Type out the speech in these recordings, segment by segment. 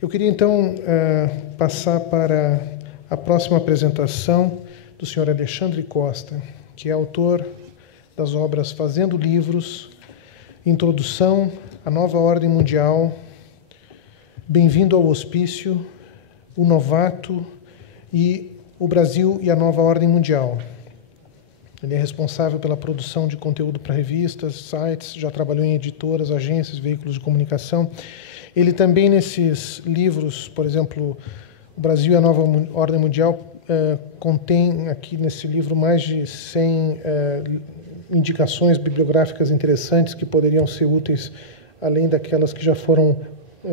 Eu queria, então, passar para a próxima apresentação do senhor Alexandre Costa, que é autor das obras Fazendo Livros, Introdução à Nova Ordem Mundial, Bem-vindo ao Hospício, O Novato e O Brasil e a Nova Ordem Mundial. Ele é responsável pela produção de conteúdo para revistas, sites, já trabalhou em editoras, agências, veículos de comunicação. Ele também, nesses livros, por exemplo, O Brasil e a Nova Ordem Mundial, contém aqui nesse livro mais de 100 indicações bibliográficas interessantes que poderiam ser úteis, além daquelas que já foram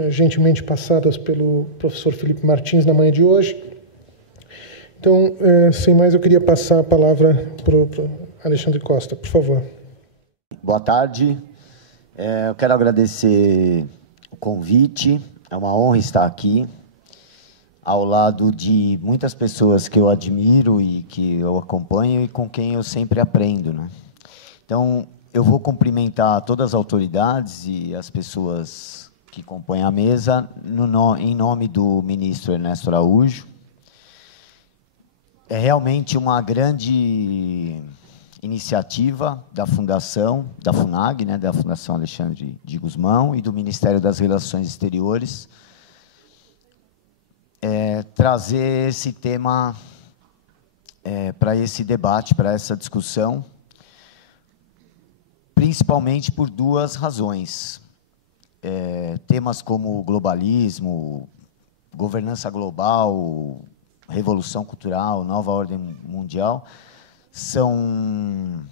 gentilmente passadas pelo professor Felipe Martins na manhã de hoje. Então, sem mais, eu queria passar a palavra para o Alexandre Costa, por favor. Boa tarde. Eu quero agradecer o convite. É uma honra estar aqui, ao lado de muitas pessoas que eu admiro e que eu acompanho e com quem eu sempre aprendo, né? Então, eu vou cumprimentar todas as autoridades e as pessoas que compõem a mesa em nome do ministro Ernesto Araújo. É realmente uma grande iniciativa da Fundação, da FUNAG, né, da Fundação Alexandre de Gusmão e do Ministério das Relações Exteriores, trazer esse tema para esse debate, para essa discussão, principalmente por duas razões. Temas como globalismo, governança global, revolução cultural, nova ordem mundial, são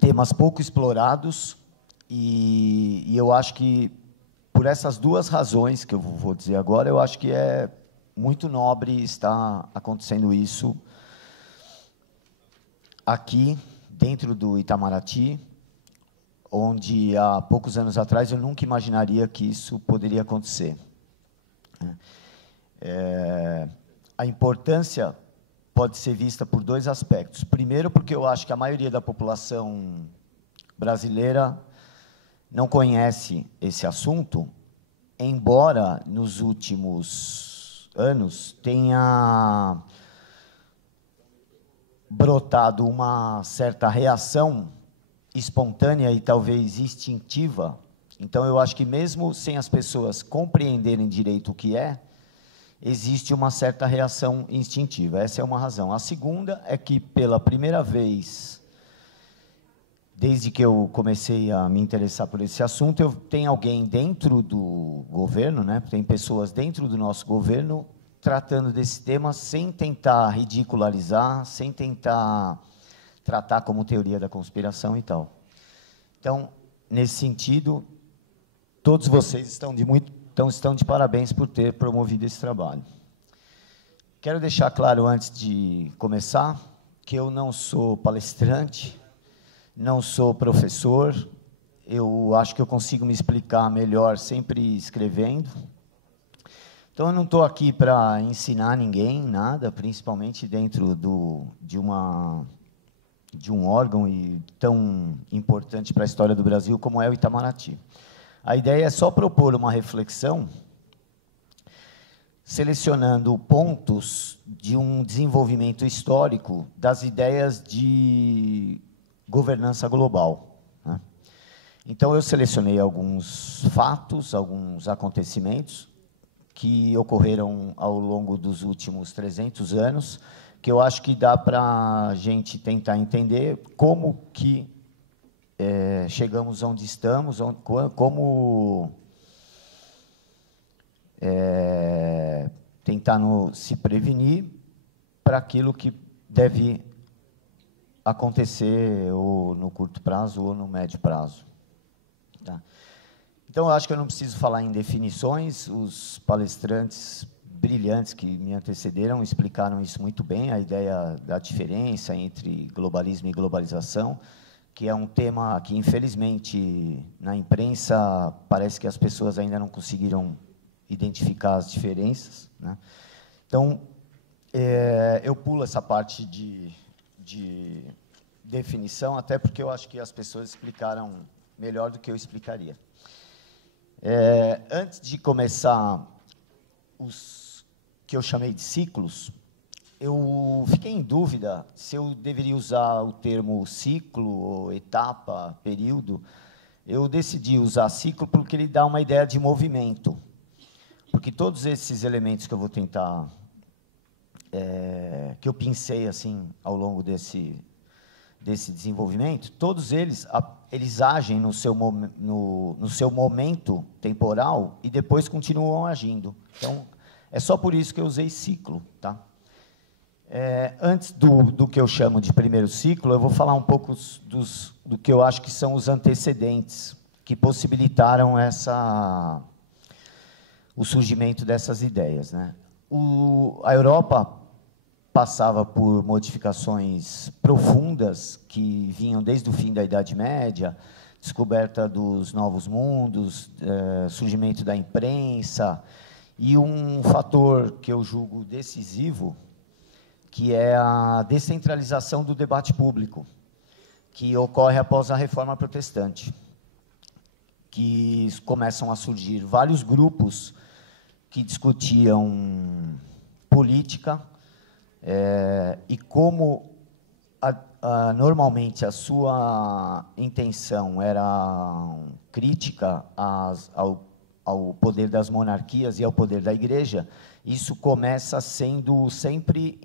temas pouco explorados e eu acho que, por essas duas razões que eu vou dizer agora, eu acho que é muito nobre estar acontecendo isso aqui, dentro do Itamaraty, onde, há poucos anos atrás, eu nunca imaginaria que isso poderia acontecer. A importância pode ser vista por dois aspectos. Primeiro, porque eu acho que a maioria da população brasileira não conhece esse assunto, embora nos últimos anos tenha brotado uma certa reação espontânea e talvez instintiva. Então, eu acho que mesmo sem as pessoas compreenderem direito o que é, existe uma certa reação instintiva. Essa é uma razão. A segunda é que, pela primeira vez, desde que eu comecei a me interessar por esse assunto, eu tenho alguém dentro do governo, né? Tem pessoas dentro do nosso governo tratando desse tema sem tentar ridicularizar, sem tentar tratar como teoria da conspiração e tal. Então, nesse sentido, todos vocês estão de parabéns por ter promovido esse trabalho. Quero deixar claro, antes de começar, que eu não sou palestrante, não sou professor, eu acho que eu consigo me explicar melhor sempre escrevendo. Então, eu não estou aqui para ensinar ninguém nada, principalmente dentro de um órgão tão importante para a história do Brasil como é o Itamaraty. A ideia é só propor uma reflexão, selecionando pontos de um desenvolvimento histórico das ideias de governança global, né? Então, eu selecionei alguns fatos, alguns acontecimentos que ocorreram ao longo dos últimos 300 anos, que eu acho que dá para a gente tentar entender como que chegamos onde estamos, como tentar se prevenir para aquilo que deve acontecer ou no curto prazo ou no médio prazo. Tá? Então, eu acho que eu não preciso falar em definições, os palestrantes brilhantes que me antecederam explicaram isso muito bem, a ideia da diferença entre globalismo e globalização, que é um tema que, infelizmente, na imprensa, parece que as pessoas ainda não conseguiram identificar as diferenças, né? Então, eu pulo essa parte de definição, até porque eu acho que as pessoas explicaram melhor do que eu explicaria. Antes de começar os que eu chamei de ciclos, eu fiquei em dúvida se eu deveria usar o termo ciclo, ou etapa, período. Eu decidi usar ciclo porque ele dá uma ideia de movimento. Porque todos esses elementos que eu vou tentar, que eu pensei assim ao longo desse desenvolvimento, todos eles agem no seu momento temporal e depois continuam agindo. Então, é só por isso que eu usei ciclo. Tá? Antes do que eu chamo de primeiro ciclo, eu vou falar um pouco do que eu acho que são os antecedentes que possibilitaram o surgimento dessas ideias. Né? A Europa passava por modificações profundas que vinham desde o fim da Idade Média, descoberta dos novos mundos, surgimento da imprensa, e um fator que eu julgo decisivo, que é a descentralização do debate público, que ocorre após a Reforma Protestante, que começam a surgir vários grupos que discutiam política, e como normalmente a sua intenção era crítica ao poder das monarquias e ao poder da Igreja, isso começa sendo sempre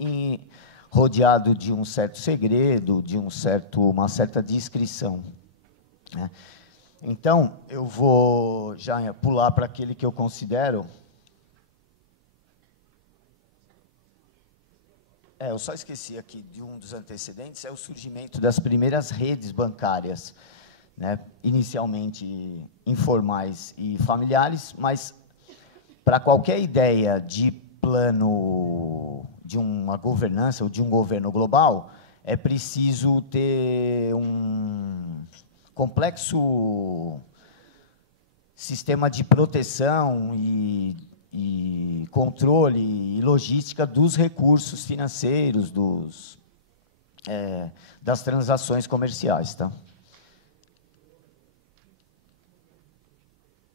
rodeado de um certo segredo, de uma certa discrição. Né? Então, eu vou já pular para aquele que eu considero... eu só esqueci aqui de um dos antecedentes, é o surgimento das primeiras redes bancárias, né, inicialmente informais e familiares, mas para qualquer ideia de plano de uma governança ou de um governo global, é preciso ter um complexo sistema de proteção e controle e logística dos recursos financeiros, das transações comerciais. Tá?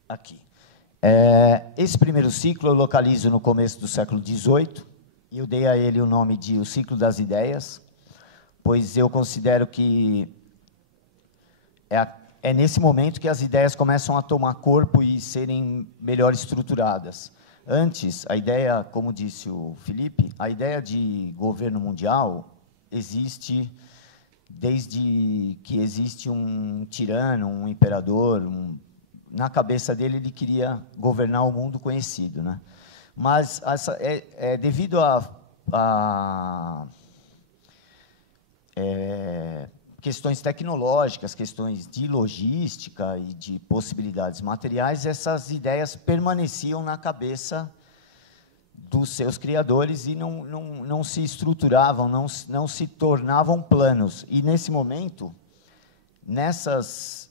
Aqui. Esse primeiro ciclo eu localizo no começo do século XVIII, e eu dei a ele o nome de o ciclo das ideias, pois eu considero que é nesse momento que as ideias começam a tomar corpo e serem melhor estruturadas. Antes, a ideia, como disse o Felipe, a ideia de governo mundial existe desde que existe um tirano, um imperador. Na cabeça dele, ele queria governar o mundo conhecido. Né? Mas devido a questões tecnológicas, questões de logística e de possibilidades materiais, essas ideias permaneciam na cabeça dos seus criadores e não se estruturavam, não se tornavam planos. E, nesse momento, nessas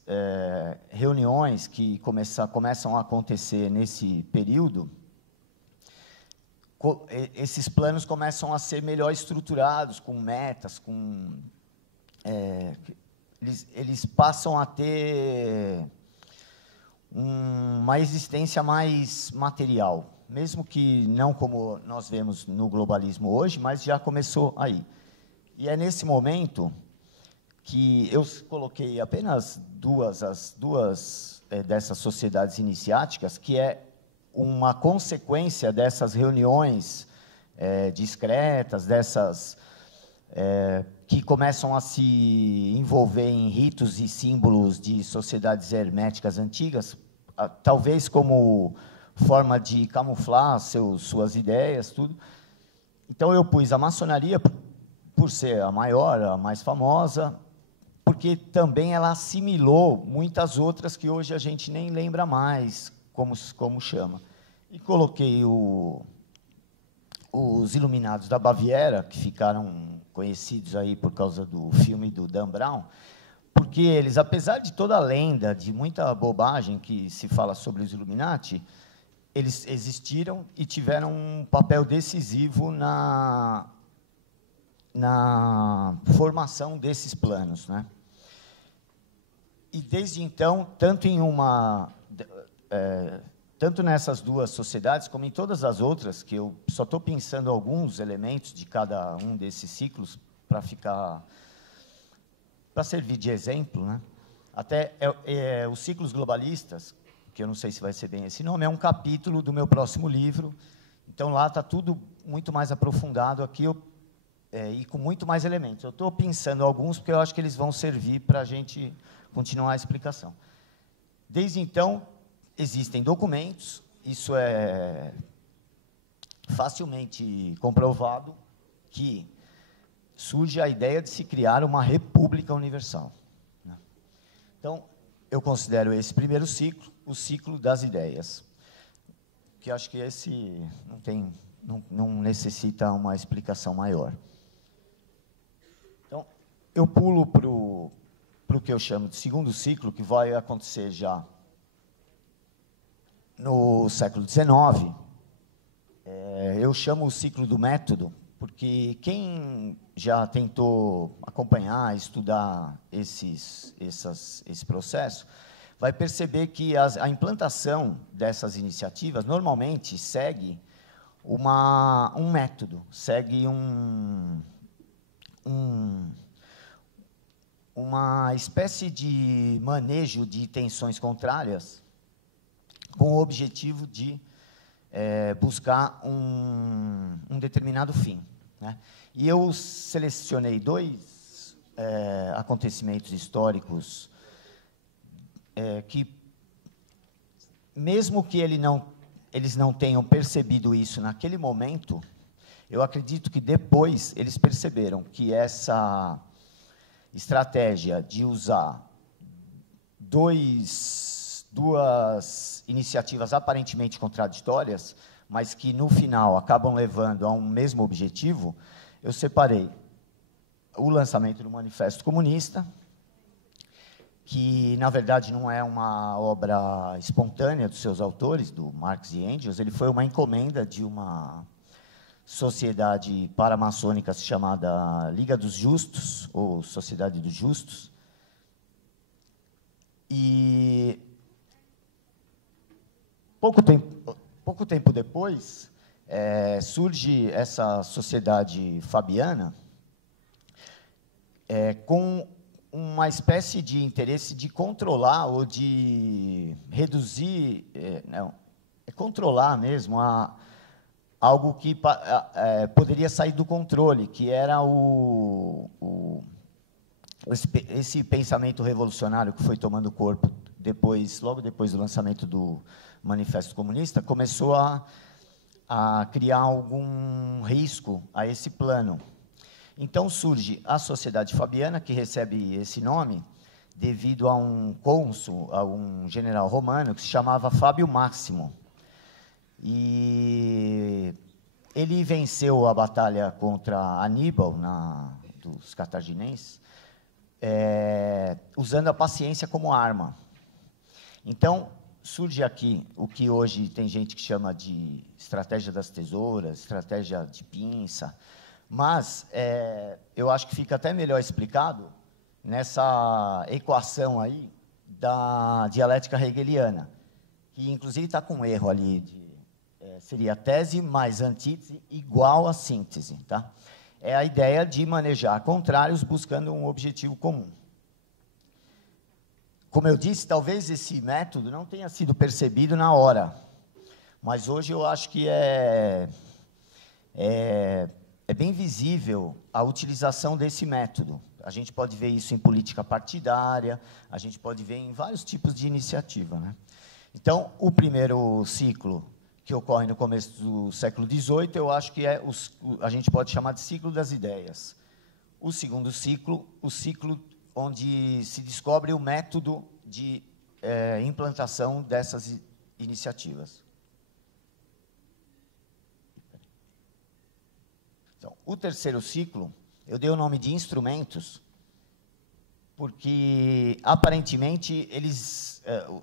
reuniões que começam a acontecer nesse período, esses planos começam a ser melhor estruturados, com metas, eles passam a ter uma existência mais material, mesmo que não como nós vemos no globalismo hoje, mas já começou aí. E é nesse momento que eu coloquei apenas as duas dessas sociedades iniciáticas, que é uma consequência dessas reuniões discretas, que começam a se envolver em ritos e símbolos de sociedades herméticas antigas, talvez como forma de camuflar suas ideias, tudo. Então, eu pus a maçonaria por ser a maior, a mais famosa, porque também ela assimilou muitas outras que hoje a gente nem lembra mais como chama. E coloquei os Iluminados da Baviera, que ficaram conhecidos aí por causa do filme do Dan Brown, porque eles, apesar de toda a lenda, de muita bobagem que se fala sobre os Illuminati, eles existiram e tiveram um papel decisivo na formação desses planos. Né? E, desde então, tanto tanto nessas duas sociedades, como em todas as outras, que eu só estou pensando alguns elementos de cada um desses ciclos para servir de exemplo, né? Até os ciclos globalistas, que eu não sei se vai ser bem esse nome, é um capítulo do meu próximo livro. Então, lá está tudo muito mais aprofundado aqui e com muito mais elementos. Eu estou pensando alguns, porque eu acho que eles vão servir para a gente continuar a explicação. Desde então, existem documentos, isso é facilmente comprovado, que surge a ideia de se criar uma república universal, né? Então, eu considero esse primeiro ciclo o ciclo das ideias, que acho que esse não necessita uma explicação maior. Então, eu pulo para o que eu chamo de segundo ciclo, que vai acontecer já no século XIX. Eu chamo o ciclo do método, porque quem já tentou acompanhar, estudar esse processo, vai perceber que a implantação dessas iniciativas normalmente segue um método, segue uma espécie de manejo de tensões contrárias com o objetivo de buscar um determinado fim, né? E eu selecionei dois acontecimentos históricos que, mesmo que eles não tenham percebido isso naquele momento, eu acredito que depois eles perceberam que essa estratégia de usar duas iniciativas aparentemente contraditórias, mas que, no final, acabam levando a um mesmo objetivo, eu separei o lançamento do Manifesto Comunista, que, na verdade, não é uma obra espontânea dos seus autores, do Marx e Engels, ele foi uma encomenda de uma sociedade paramaçônica chamada Liga dos Justos, ou Sociedade dos Justos. E pouco tempo depois, surge essa sociedade fabiana com uma espécie de interesse de controlar ou de reduzir, controlar mesmo algo que poderia sair do controle, que era esse pensamento revolucionário que foi tomando corpo logo depois do lançamento do Manifesto Comunista, começou a criar algum risco a esse plano. Então, surge a Sociedade Fabiana, que recebe esse nome devido a um cônsul, a um general romano, que se chamava Fábio Máximo. E ele venceu a batalha contra Aníbal, dos cartaginenses, usando a paciência como arma. Então, surge aqui o que hoje tem gente que chama de estratégia das tesouras, estratégia de pinça, mas eu acho que fica até melhor explicado nessa equação aí da dialética hegeliana, que inclusive está com um erro ali, seria tese mais antítese igual a síntese, tá? É a ideia de manejar contrários buscando um objetivo comum. Como eu disse, talvez esse método não tenha sido percebido na hora, mas hoje eu acho que é bem visível a utilização desse método. A gente pode ver isso em política partidária, a gente pode ver em vários tipos de iniciativa, né? Então, o primeiro ciclo, que ocorre no começo do século XVIII, eu acho que a gente pode chamar de ciclo das ideias. O segundo ciclo, o ciclo onde se descobre o método de implantação dessas iniciativas. Então, o terceiro ciclo, eu dei o nome de instrumentos, porque, aparentemente,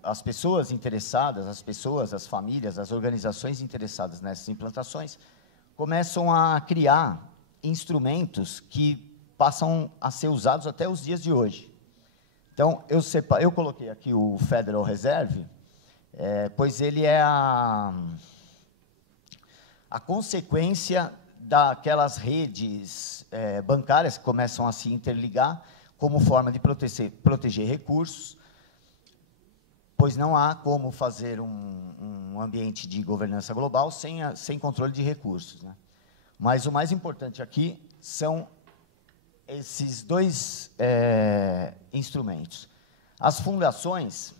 as pessoas interessadas, as famílias, as organizações interessadas nessas implantações, começam a criar instrumentos que passam a ser usados até os dias de hoje. Então, eu coloquei aqui o Federal Reserve, pois ele é a consequência daquelas redes bancárias que começam a se interligar como forma de proteger recursos, pois não há como fazer um ambiente de governança global sem controle de recursos, né? Mas o mais importante aqui são esses dois instrumentos. As fundações,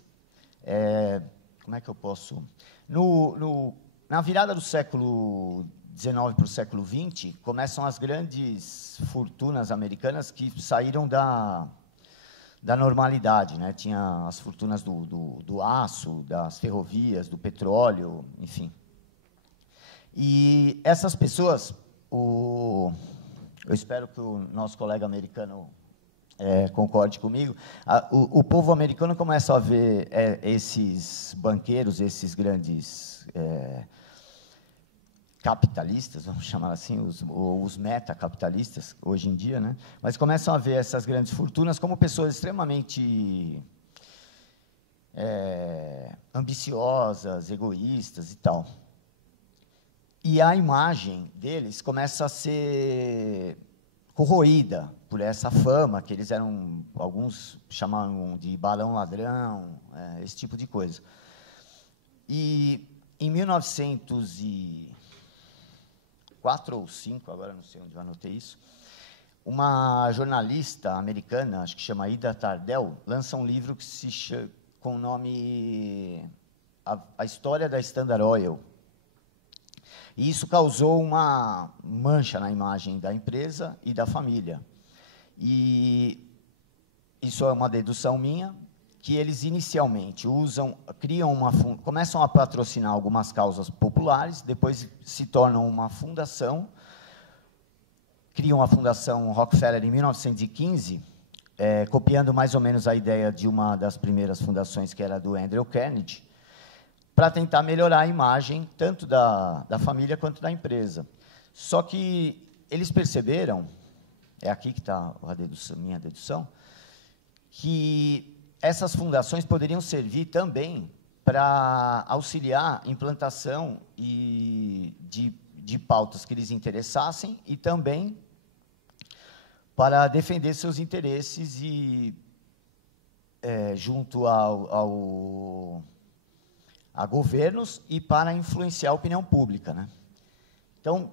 como é que eu posso... Na virada do século XIX para o século XX, começam as grandes fortunas americanas que saíram da normalidade, né? Tinha as fortunas do aço, das ferrovias, do petróleo, enfim. E essas pessoas, eu espero que o nosso colega americano concorde comigo, o povo americano começa a ver esses banqueiros, esses grandes capitalistas, vamos chamar assim, os metacapitalistas, hoje em dia, né? Mas começam a ver essas grandes fortunas como pessoas extremamente ambiciosas, egoístas e tal. E a imagem deles começa a ser corroída por essa fama, que eles eram, alguns chamavam de balão ladrão, esse tipo de coisa. E em 1904 ou 5, agora não sei onde eu anotei isso, uma jornalista americana, acho que chama Ida Tardell, lança um livro com o nome A História da Standard Oil. E isso causou uma mancha na imagem da empresa e da família. E isso é uma dedução minha, que eles inicialmente começam a patrocinar algumas causas populares, depois se tornam uma fundação, criam a Fundação Rockefeller em 1915, copiando mais ou menos a ideia de uma das primeiras fundações, que era do Andrew Carnegie, para tentar melhorar a imagem tanto da família quanto da empresa. Só que eles perceberam, é aqui que está minha dedução, que essas fundações poderiam servir também para auxiliar a implantação de pautas que lhes interessassem e também para defender seus interesses junto a governos e para influenciar a opinião pública, né? Então,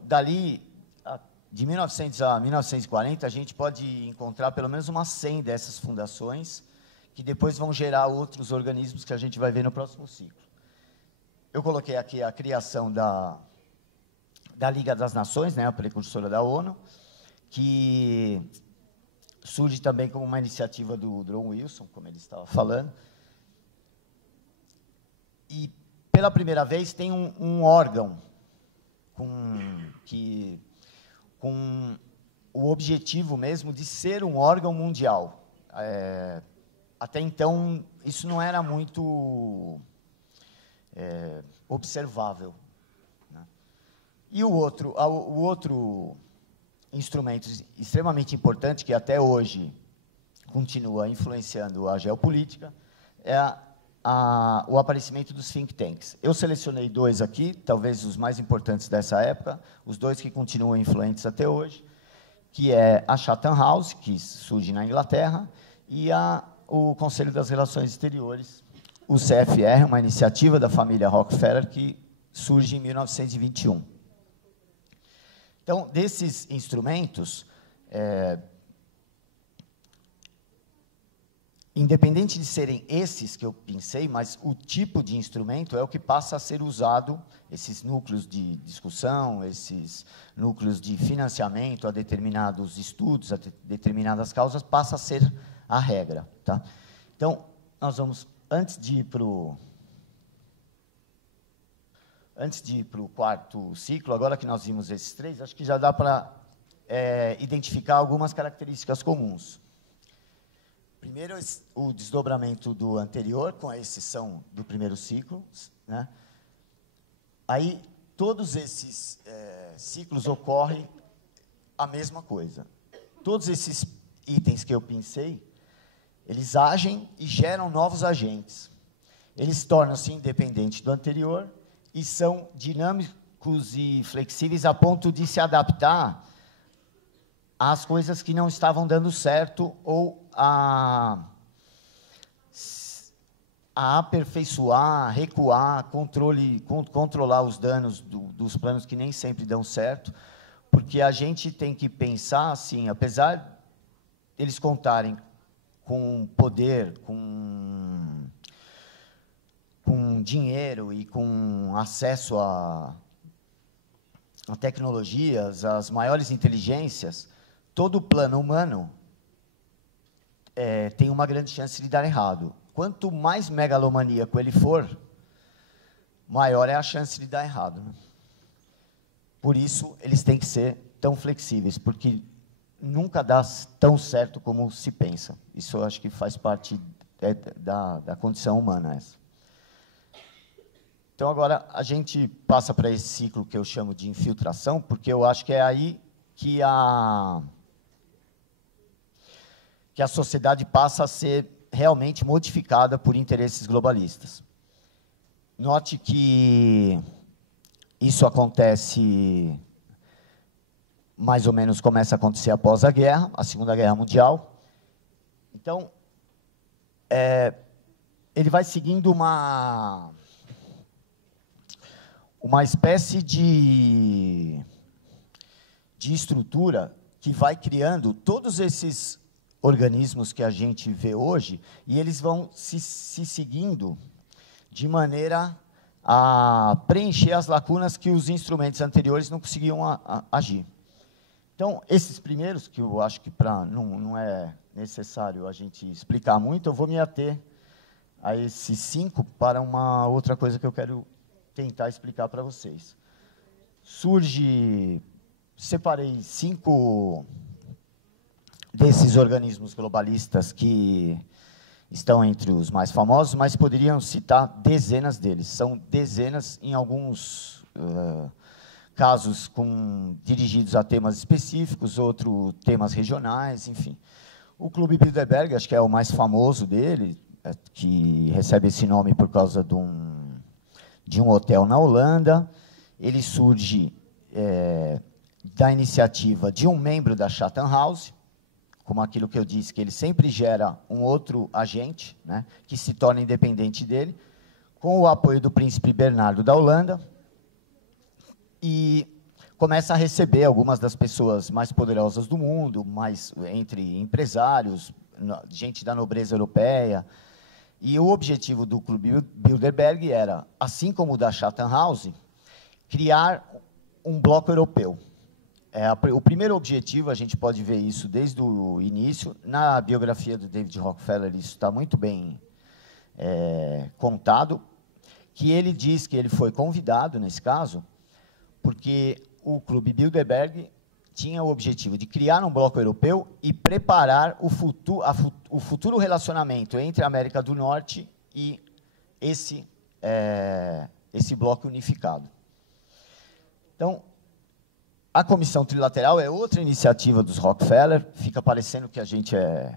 de 1900 a 1940, a gente pode encontrar pelo menos umas 100 dessas fundações, que depois vão gerar outros organismos que a gente vai ver no próximo ciclo. Eu coloquei aqui a criação da Liga das Nações, né, a precursora da ONU, que surge também como uma iniciativa do Woodrow Wilson, como ele estava falando. E, pela primeira vez, tem um órgão com o objetivo mesmo de ser um órgão mundial. Até então, isso não era muito observável, né? E o outro instrumento extremamente importante, que até hoje continua influenciando a geopolítica, é o aparecimento dos think tanks. Eu selecionei 2 aqui, talvez os mais importantes dessa época, os 2 que continuam influentes até hoje, que é a Chatham House, que surge na Inglaterra, e o Conselho das Relações Exteriores, o CFR, uma iniciativa da família Rockefeller, que surge em 1921. Então, desses instrumentos, independente de serem esses que eu pensei, mas o tipo de instrumento é o que passa a ser usado, esses núcleos de discussão, esses núcleos de financiamento a determinados estudos, a determinadas causas, passa a ser a regra, tá? Então, nós vamos, antes de ir para o quarto ciclo, agora que nós vimos esses 3, acho que já dá para identificar algumas características comuns. Primeiro, o desdobramento do anterior, com a exceção do primeiro ciclo, né? Aí, todos esses ciclos ocorrem a mesma coisa. Todos esses itens que eu pensei, eles agem e geram novos agentes. eles tornam-se independentes do anterior e são dinâmicos e flexíveis a ponto de se adaptar às coisas que não estavam dando certo ou a aperfeiçoar, recuar, controlar os danos dos planos que nem sempre dão certo, porque a gente tem que pensar assim, apesar deles contarem com poder, com dinheiro e com acesso a tecnologias, as maiores inteligências, todo plano humano tem uma grande chance de dar errado. Quanto mais megalomaníaco ele for, maior é a chance de dar errado, né? Por isso, eles têm que ser tão flexíveis, porque nunca dá tão certo como se pensa. Isso eu acho que faz parte da condição humana. Essa. Então, agora, a gente passa para esse ciclo que eu chamo de infiltração, porque eu acho que é aí que a sociedade passa a ser realmente modificada por interesses globalistas. Note que isso acontece, mais ou menos começa a acontecer após a guerra, a Segunda Guerra Mundial. Então, ele vai seguindo uma espécie de estrutura que vai criando todos esses organismos que a gente vê hoje, e eles vão se seguindo de maneira a preencher as lacunas que os instrumentos anteriores não conseguiam agir. Então, esses primeiros, que eu acho que não é necessário a gente explicar muito, eu vou me ater a esses 5 para uma outra coisa que eu quero tentar explicar para vocês. Separei 5 desses organismos globalistas que estão entre os mais famosos, mas poderiam citar dezenas deles. São dezenas, em alguns casos dirigidos a temas específicos, outros temas regionais, enfim. O Clube Bilderberg, acho que é o mais famoso dele, que recebe esse nome por causa de um hotel na Holanda. Ele surge da iniciativa de um membro da Chatham House, como aquilo que eu disse, que ele sempre gera um outro agente, né, que se torna independente dele, com o apoio do príncipe Bernardo da Holanda, e começa a receber algumas das pessoas mais poderosas do mundo, entre empresários, gente da nobreza europeia, e o objetivo do Clube Bilderberg era, assim como o da Chatham House, criar um bloco europeu. O primeiro objetivo, a gente pode ver isso desde o início, na biografia do David Rockefeller, isso está muito bem contado, que ele diz que ele foi convidado, nesse caso, porque o Clube Bilderberg tinha o objetivo de criar um bloco europeu e preparar o futuro relacionamento entre a América do Norte e esse bloco unificado. Então, a Comissão Trilateral é outra iniciativa dos Rockefeller, fica parecendo que a gente é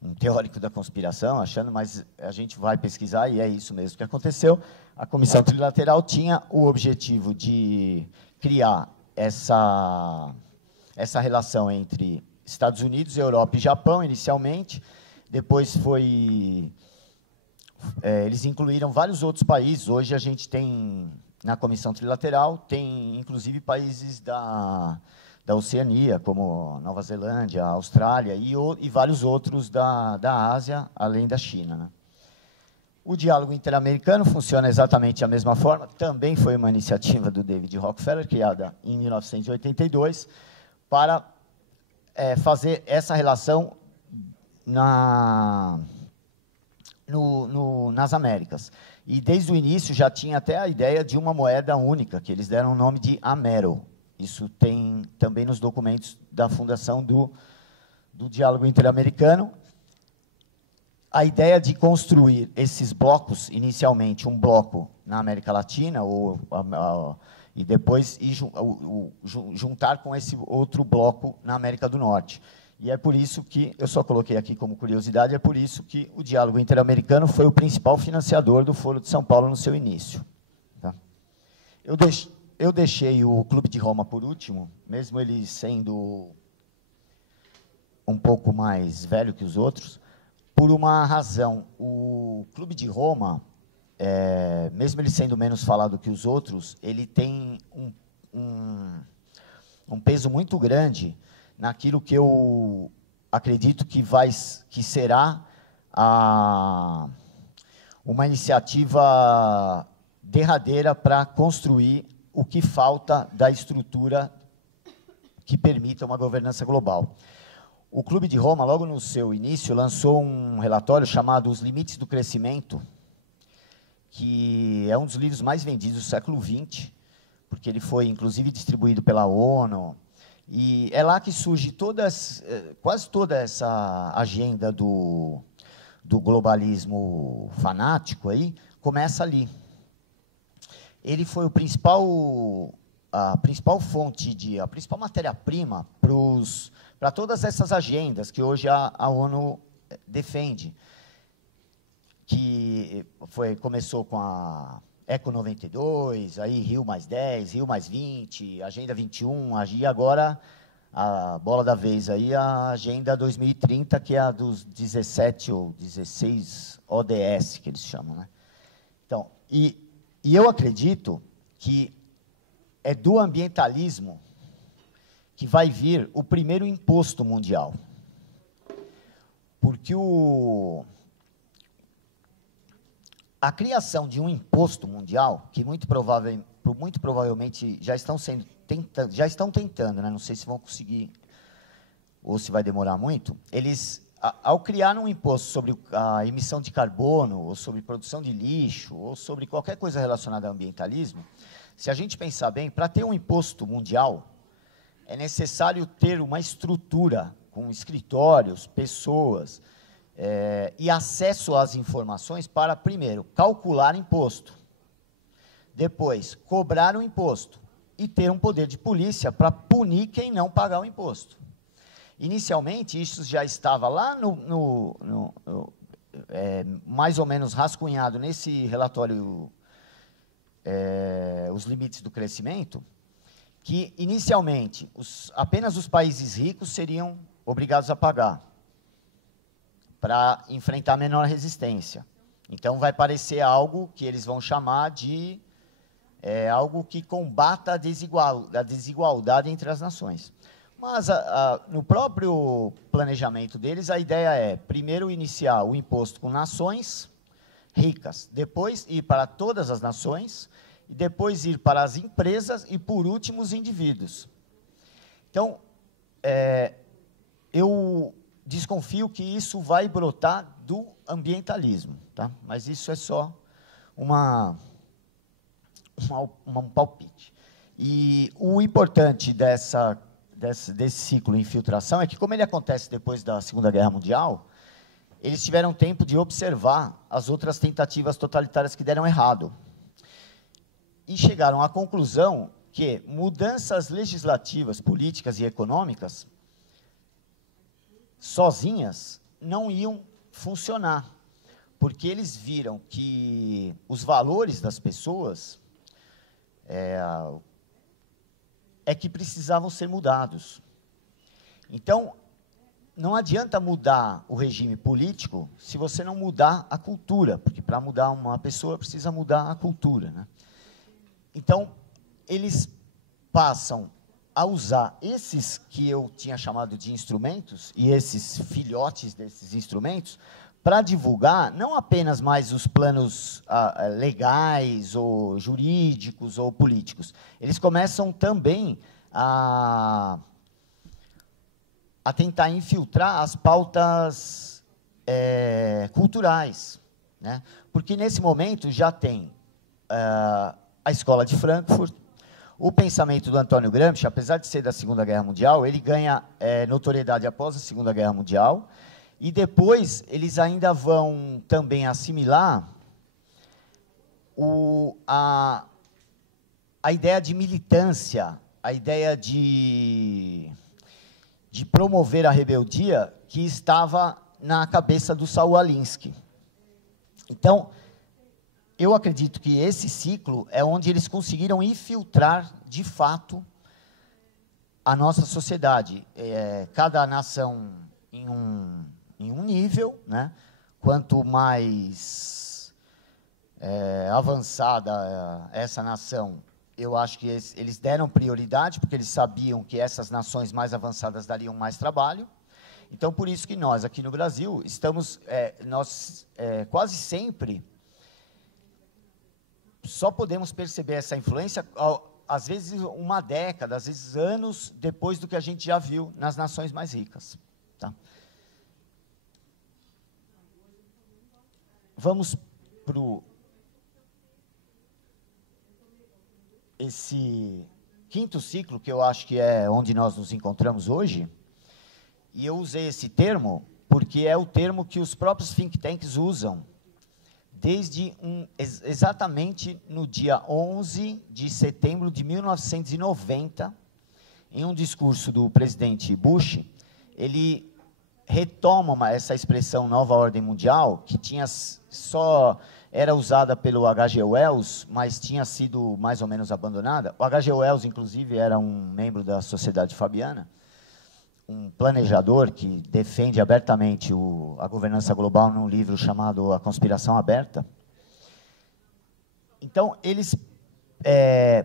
um teórico da conspiração, achando, mas a gente vai pesquisar e é isso mesmo que aconteceu. A Comissão Trilateral tinha o objetivo de criar essa relação entre Estados Unidos, Europa e Japão, inicialmente. Depois eles incluíram vários outros países. Hoje a gente tem, na Comissão Trilateral, tem inclusive países da Oceania, como Nova Zelândia, Austrália e vários outros da Ásia, além da China, né? O diálogo interamericano funciona exatamente da mesma forma, também foi uma iniciativa do David Rockefeller, criada em 1982, para fazer essa relação nas Américas. E, desde o início, já tinha até a ideia de uma moeda única, que eles deram o nome de Amero. Isso tem também nos documentos da fundação do Diálogo Interamericano. A ideia de construir esses blocos, inicialmente um bloco na América Latina, e depois juntar com esse outro bloco na América do Norte. E é por isso que, eu só coloquei aqui como curiosidade, é por isso que o Diálogo Interamericano foi o principal financiador do Foro de São Paulo no seu início. Tá? Eu deixei o Clube de Roma por último, mesmo ele sendo um pouco mais velho que os outros, por uma razão. O Clube de Roma, mesmo ele sendo menos falado que os outros, ele tem um peso muito grande naquilo que eu acredito que será uma iniciativa derradeira para construir o que falta da estrutura que permita uma governança global. O Clube de Roma, logo no seu início, lançou um relatório chamado Os Limites do Crescimento, que é um dos livros mais vendidos do século XX, porque ele foi, inclusive, distribuído pela ONU, e é lá que surge quase toda essa agenda do globalismo fanático, aí, começa ali. Ele foi a principal fonte, a principal matéria-prima para todas essas agendas que hoje a ONU defende, que começou com a Eco 92, aí Rio +10, Rio +20, Agenda 21, e agora a bola da vez aí, a Agenda 2030, que é a dos 17 ou 16 ODS, que eles chamam, né? Então, e eu acredito que é do ambientalismo que vai vir o primeiro imposto mundial. Porque a criação de um imposto mundial, que muito provavelmente já estão tentando, né? Não sei se vão conseguir ou se vai demorar muito, eles, ao criar um imposto sobre a emissão de carbono, ou sobre produção de lixo, ou sobre qualquer coisa relacionada ao ambientalismo, se a gente pensar bem, para ter um imposto mundial, é necessário ter uma estrutura com escritórios, pessoas, e acesso às informações para, primeiro, calcular imposto, depois, cobrar o imposto e ter um poder de polícia para punir quem não pagar o imposto. Inicialmente, isso já estava lá mais ou menos rascunhado nesse relatório, Os Limites do Crescimento, que, inicialmente, apenas os países ricos seriam obrigados a pagar, para enfrentar menor resistência. Então, vai parecer algo que eles vão chamar de algo que combata a desigualdade entre as nações. Mas, no próprio planejamento deles, a ideia é, primeiro, iniciar o imposto com nações ricas, depois ir para todas as nações, e depois ir para as empresas e, por último, os indivíduos. Então, eu desconfio que isso vai brotar do ambientalismo, tá? Mas isso é só um palpite. E o importante desse ciclo infiltração é que, como ele acontece depois da Segunda Guerra Mundial, eles tiveram tempo de observar as outras tentativas totalitárias que deram errado. E chegaram à conclusão que mudanças legislativas, políticas e econômicas sozinhas não iam funcionar, porque eles viram que os valores das pessoas que precisavam ser mudados. Então, não adianta mudar o regime político se você não mudar a cultura, porque para mudar uma pessoa precisa mudar a cultura, né? Então, eles passam a usar esses que eu tinha chamado de instrumentos, e esses filhotes desses instrumentos, para divulgar não apenas mais os planos legais, ou jurídicos, ou políticos. Eles começam também a tentar infiltrar as pautas culturais, né? Porque, nesse momento, já tem a Escola de Frankfurt, o pensamento do Antônio Gramsci, apesar de ser da Segunda Guerra Mundial, ele ganha notoriedade após a Segunda Guerra Mundial, e depois eles ainda vão também assimilar a ideia de militância, a ideia de de promover a rebeldia que estava na cabeça do Saul Alinsky. Então, eu acredito que esse ciclo é onde eles conseguiram infiltrar, de fato, a nossa sociedade. Cada nação em um nível, né? Quanto mais avançada essa nação, eu acho que eles deram prioridade, porque eles sabiam que essas nações mais avançadas dariam mais trabalho. Então, por isso que nós, aqui no Brasil, estamos, quase sempre, só podemos perceber essa influência, às vezes uma década, às vezes anos depois do que a gente já viu nas nações mais ricas. Tá? Vamos para esse quinto ciclo, que eu acho que é onde nós nos encontramos hoje, e eu usei esse termo porque é o termo que os próprios think tanks usam desde exatamente no dia 11 de setembro de 1990, em um discurso do presidente Bush, ele retoma essa expressão nova ordem mundial, que era usada pelo H.G. Wells, mas tinha sido mais ou menos abandonada. O H.G. Wells, inclusive, era um membro da Sociedade Fabiana, um planejador que defende abertamente a governança global num livro chamado A Conspiração Aberta. Então,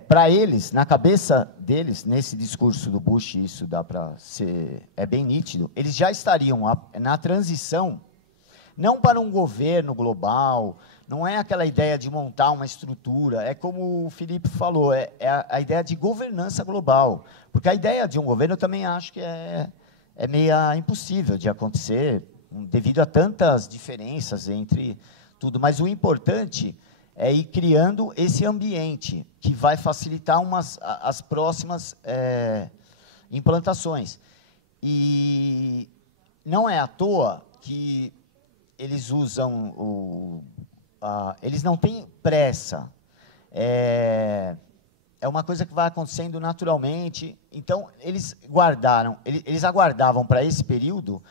para eles, na cabeça deles, nesse discurso do Bush, isso dá para ser, bem nítido, eles já estariam na transição, não para um governo global, não é aquela ideia de montar uma estrutura, é como o Felipe falou, é a ideia de governança global. Porque a ideia de um governo eu também acho que é meio impossível de acontecer, devido a tantas diferenças entre tudo. Mas o importante é ir criando esse ambiente que vai facilitar as próximas implantações. E não é à toa que eles usam eles não têm pressa. É uma coisa que vai acontecendo naturalmente. Então, eles aguardavam para esse período,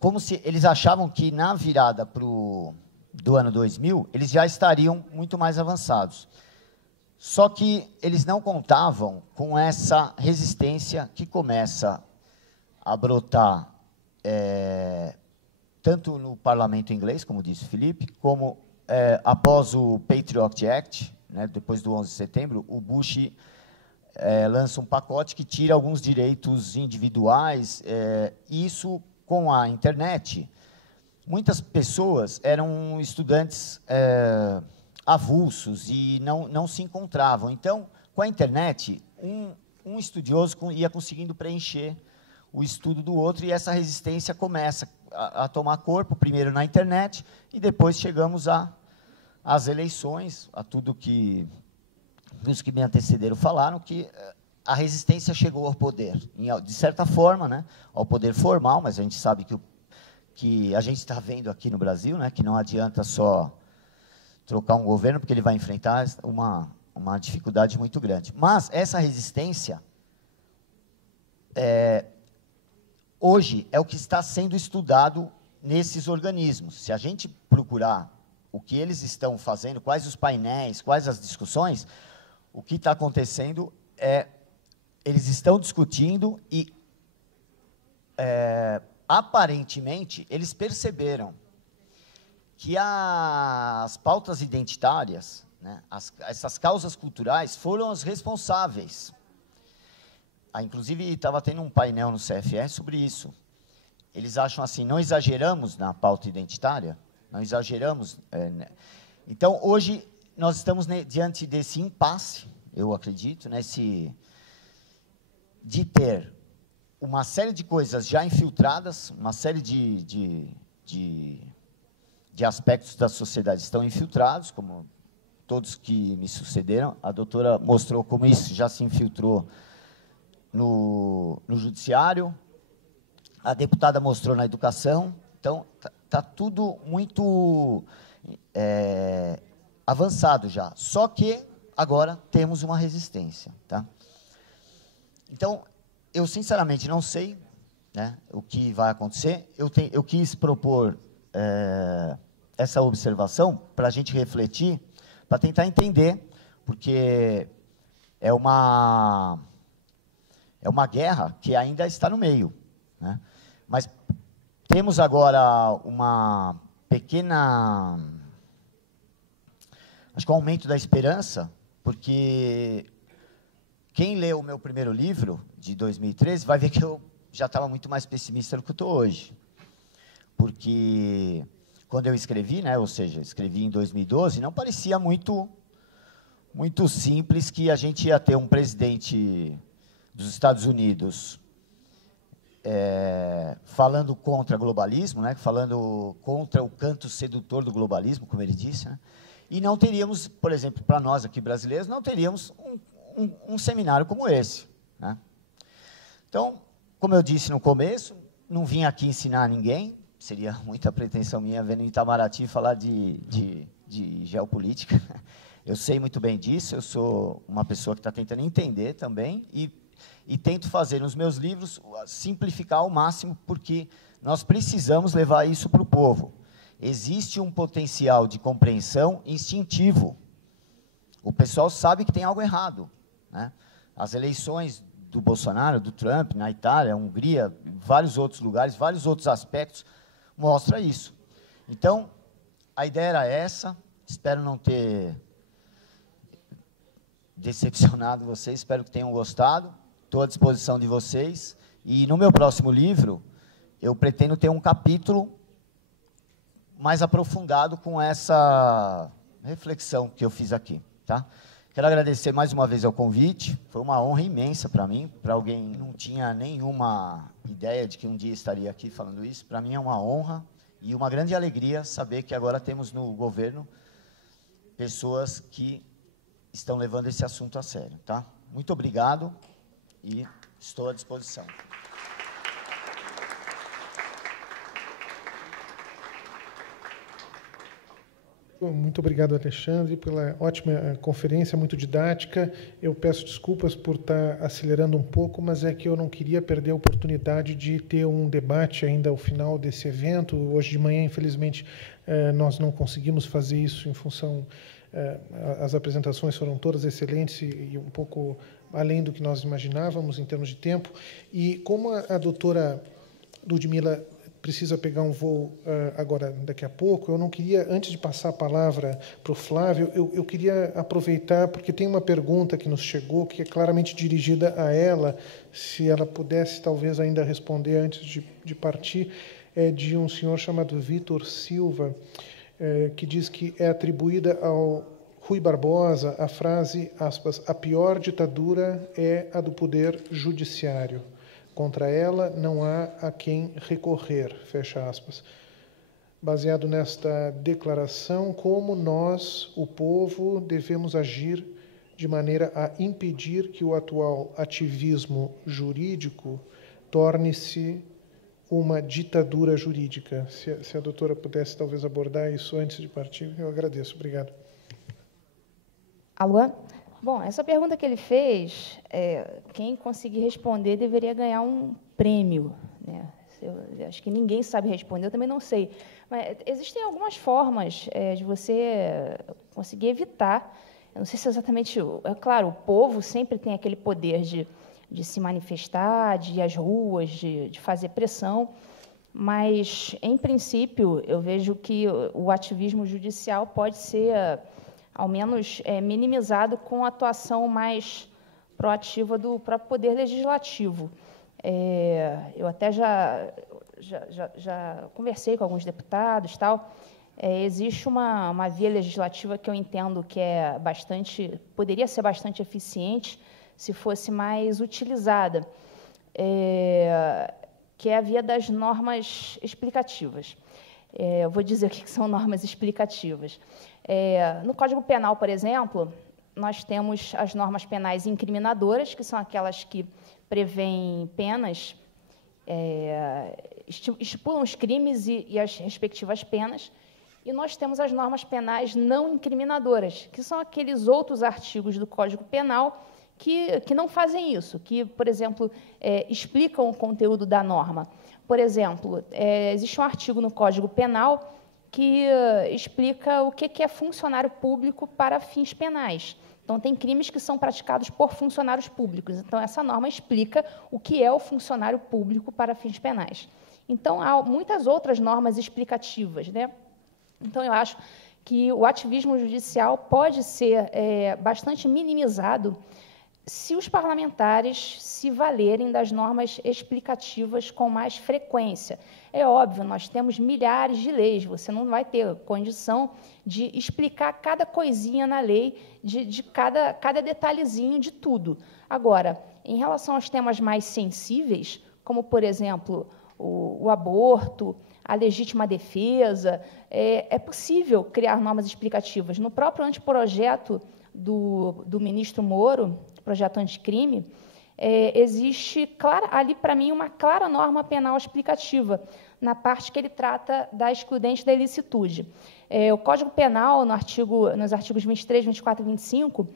como se eles achavam que na virada do ano 2000, eles já estariam muito mais avançados. Só que eles não contavam com essa resistência que começa a brotar, tanto no parlamento inglês, como disse o Felipe, como após o Patriot Act, né, depois do 11 de setembro, o Bush lança um pacote que tira alguns direitos individuais. Isso, com a internet, muitas pessoas eram estudantes avulsos e não se encontravam. Então, com a internet, um estudioso ia conseguindo preencher o estudo do outro, e essa resistência começa a tomar corpo, primeiro na internet, e depois chegamos às eleições, a tudo que os que me antecederam falaram, que a resistência chegou ao poder, de certa forma, né, ao poder formal, mas a gente sabe que a gente está vendo aqui no Brasil, né, que não adianta só trocar um governo, porque ele vai enfrentar uma dificuldade muito grande. Mas essa resistência, hoje, é o que está sendo estudado nesses organismos. Se a gente procurar o que eles estão fazendo, quais os painéis, quais as discussões, o que está acontecendo eles estão discutindo e, aparentemente, eles perceberam que as pautas identitárias, né, essas causas culturais, foram as responsáveis. Inclusive, estava tendo um painel no CFE sobre isso. Eles acham assim, não exageramos na pauta identitária, não exageramos. Então, hoje, nós estamos diante desse impasse, eu acredito, de ter uma série de coisas já infiltradas, uma série de aspectos da sociedade estão infiltrados, como todos que me sucederam. A doutora mostrou como isso já se infiltrou no judiciário, a deputada mostrou na educação. Então, está tudo muito avançado já, só que agora temos uma resistência. Tá? Então, eu sinceramente não sei né, o que vai acontecer. Eu quis propor essa observação para a gente refletir, para tentar entender, porque é uma guerra que ainda está no meio, né? Mas temos agora uma pequena, acho que um aumento da esperança, porque quem leu o meu primeiro livro, de 2013, vai ver que eu já estava muito mais pessimista do que eu estou hoje. Porque quando eu escrevi, né, ou seja, escrevi em 2012, não parecia muito simples que a gente ia ter um presidente dos Estados Unidos falando contra o globalismo, né, falando contra o canto sedutor do globalismo, como ele disse, né, e não teríamos, por exemplo, para nós aqui brasileiros, não teríamos um seminário como esse, né. Então, como eu disse no começo, não vim aqui ensinar ninguém, seria muita pretensão minha vir no Itamaraty falar de geopolítica. Eu sei muito bem disso, eu sou uma pessoa que está tentando entender também e tento fazer nos meus livros simplificar ao máximo, porque nós precisamos levar isso para o povo. Existe um potencial de compreensão instintivo. O pessoal sabe que tem algo errado, né? As eleições do Bolsonaro, do Trump, na Itália, Hungria, vários outros lugares, vários outros aspectos, mostra isso. Então, a ideia era essa, espero não ter decepcionado vocês, espero que tenham gostado, estou à disposição de vocês, e no meu próximo livro, eu pretendo ter um capítulo mais aprofundado com essa reflexão que eu fiz aqui, tá? Quero agradecer mais uma vez ao convite, foi uma honra imensa para mim, para alguém que não tinha nenhuma ideia de que um dia estaria aqui falando isso, para mim é uma honra e uma grande alegria saber que agora temos no governo pessoas que estão levando esse assunto a sério, tá? Muito obrigado e estou à disposição. Muito obrigado, Alexandre, pela ótima conferência, muito didática. Eu peço desculpas por estar acelerando um pouco, mas é que eu não queria perder a oportunidade de ter um debate ainda ao final desse evento. Hoje de manhã, infelizmente, nós não conseguimos fazer isso em função... As apresentações foram todas excelentes e um pouco além do que nós imaginávamos em termos de tempo. E como a doutora Ludmila precisa pegar um voo agora, daqui a pouco, eu não queria, antes de passar a palavra para o Flávio, eu queria aproveitar, porque tem uma pergunta que nos chegou, que é claramente dirigida a ela, se ela pudesse talvez ainda responder antes de partir, é de um senhor chamado Vitor Silva, que diz que é atribuída ao Rui Barbosa a frase, aspas, a pior ditadura é a do poder judiciário. Contra ela não há a quem recorrer, fecha aspas. Baseado nesta declaração, como nós, o povo, devemos agir de maneira a impedir que o atual ativismo jurídico torne-se uma ditadura jurídica? Se a doutora pudesse talvez abordar isso antes de partir, eu agradeço. Obrigado. Alô? Bom, essa pergunta que ele fez, quem conseguir responder deveria ganhar um prêmio, né? Eu acho que ninguém sabe responder, eu também não sei. Mas existem algumas formas de você conseguir evitar. Eu não sei se exatamente... É claro, o povo sempre tem aquele poder de se manifestar, de ir às ruas, de fazer pressão, mas, em princípio, eu vejo que o ativismo judicial pode ser... ao menos minimizado com a atuação mais proativa do próprio Poder Legislativo. Eu até já conversei com alguns deputados, tal. Existe uma via legislativa que eu entendo que poderia ser bastante eficiente se fosse mais utilizada, que é a via das normas explicativas. Eu vou dizer o que são normas explicativas. No Código Penal, por exemplo, nós temos as normas penais incriminadoras, que são aquelas que prevêem penas, estipulam os crimes e as respectivas penas, e nós temos as normas penais não incriminadoras, que são aqueles outros artigos do Código Penal que não fazem isso, que, por exemplo, explicam o conteúdo da norma. Por exemplo, existe um artigo no Código Penal que explica o que é funcionário público para fins penais. Então, tem crimes que são praticados por funcionários públicos. Então, essa norma explica o que é o funcionário público para fins penais. Então, há muitas outras normas explicativas, né? Então, eu acho que o ativismo judicial pode ser bastante minimizado se os parlamentares se valerem das normas explicativas com mais frequência. É óbvio, nós temos milhares de leis, você não vai ter condição de explicar cada coisinha na lei, de cada detalhezinho de tudo. Agora, em relação aos temas mais sensíveis, como, por exemplo, o aborto, a legítima defesa, é possível criar normas explicativas. No próprio anteprojeto do ministro Moro, projeto anticrime, existe, ali, para mim, uma clara norma penal explicativa, na parte que ele trata da excludente da ilicitude. O Código Penal, nos artigos 23, 24 e 25,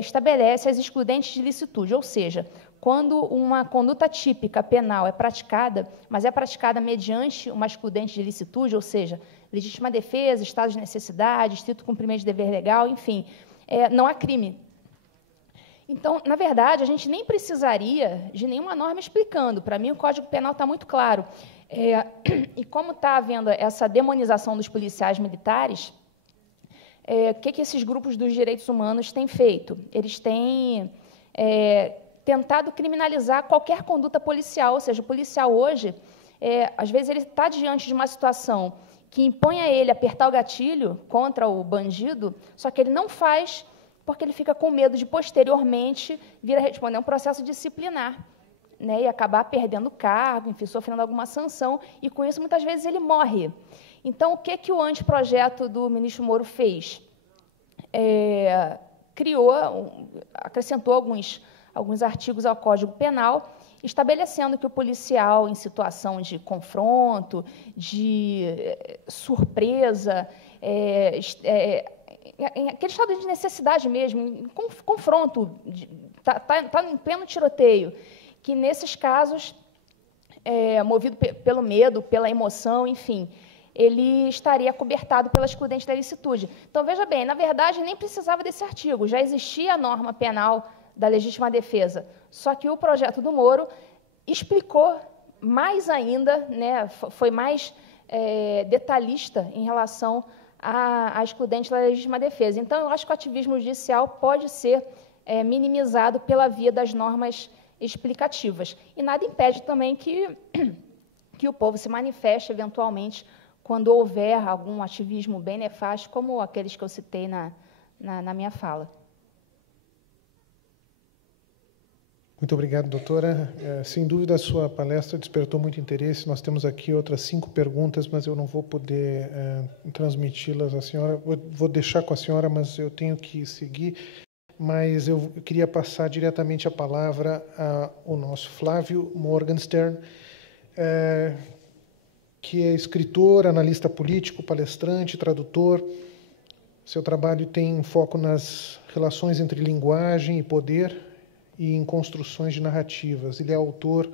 estabelece as excludentes de ilicitude, ou seja, quando uma conduta típica penal é praticada, mas é praticada mediante uma excludente de ilicitude, ou seja, legítima defesa, estado de necessidade, estrito cumprimento de dever legal, enfim, não há crime. Então, na verdade, a gente nem precisaria de nenhuma norma explicando. Para mim, o Código Penal está muito claro. E como está havendo essa demonização dos policiais militares, o que esses grupos dos direitos humanos têm feito? Eles têm tentado criminalizar qualquer conduta policial, ou seja, o policial hoje, às vezes, ele está diante de uma situação que impõe a ele apertar o gatilho contra o bandido, só que ele não faz porque ele fica com medo de, posteriormente, vir a responder a um processo disciplinar, né, e acabar perdendo o cargo, enfim, sofrendo alguma sanção, e, com isso, muitas vezes, ele morre. Então, o que o anteprojeto do ministro Moro fez? Acrescentou alguns artigos ao Código Penal, estabelecendo que o policial, em situação de confronto, de surpresa, aquele estado de necessidade mesmo, em confronto, está em pleno tiroteio, que, nesses casos, movido pelo medo, pela emoção, enfim, ele estaria acobertado pela excludente da ilicitude. Então, veja bem, na verdade, nem precisava desse artigo, já existia a norma penal da legítima defesa, só que o projeto do Moro explicou mais ainda, né, foi mais detalhista em relação à excludente da legítima defesa. Então, eu acho que o ativismo judicial pode ser minimizado pela via das normas explicativas. E nada impede também que o povo se manifeste, eventualmente, quando houver algum ativismo bem nefasto, como aqueles que eu citei na minha fala. Muito obrigado, doutora. Sem dúvida, a sua palestra despertou muito interesse. Nós temos aqui outras 5 perguntas, mas eu não vou poder transmiti-las à senhora. Vou deixar com a senhora, mas eu tenho que seguir. Mas eu queria passar diretamente a palavra ao nosso Flávio Morgenstern, que é escritor, analista político, palestrante, tradutor. Seu trabalho tem um foco nas relações entre linguagem e poder e em construções de narrativas. Ele é autor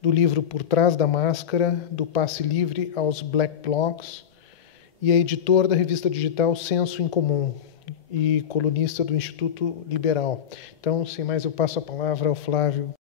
do livro Por Trás da Máscara, do Passe Livre aos Black Blocs, e é editor da revista digital Senso em Comum e colunista do Instituto Liberal. Então, sem mais, eu passo a palavra ao Flávio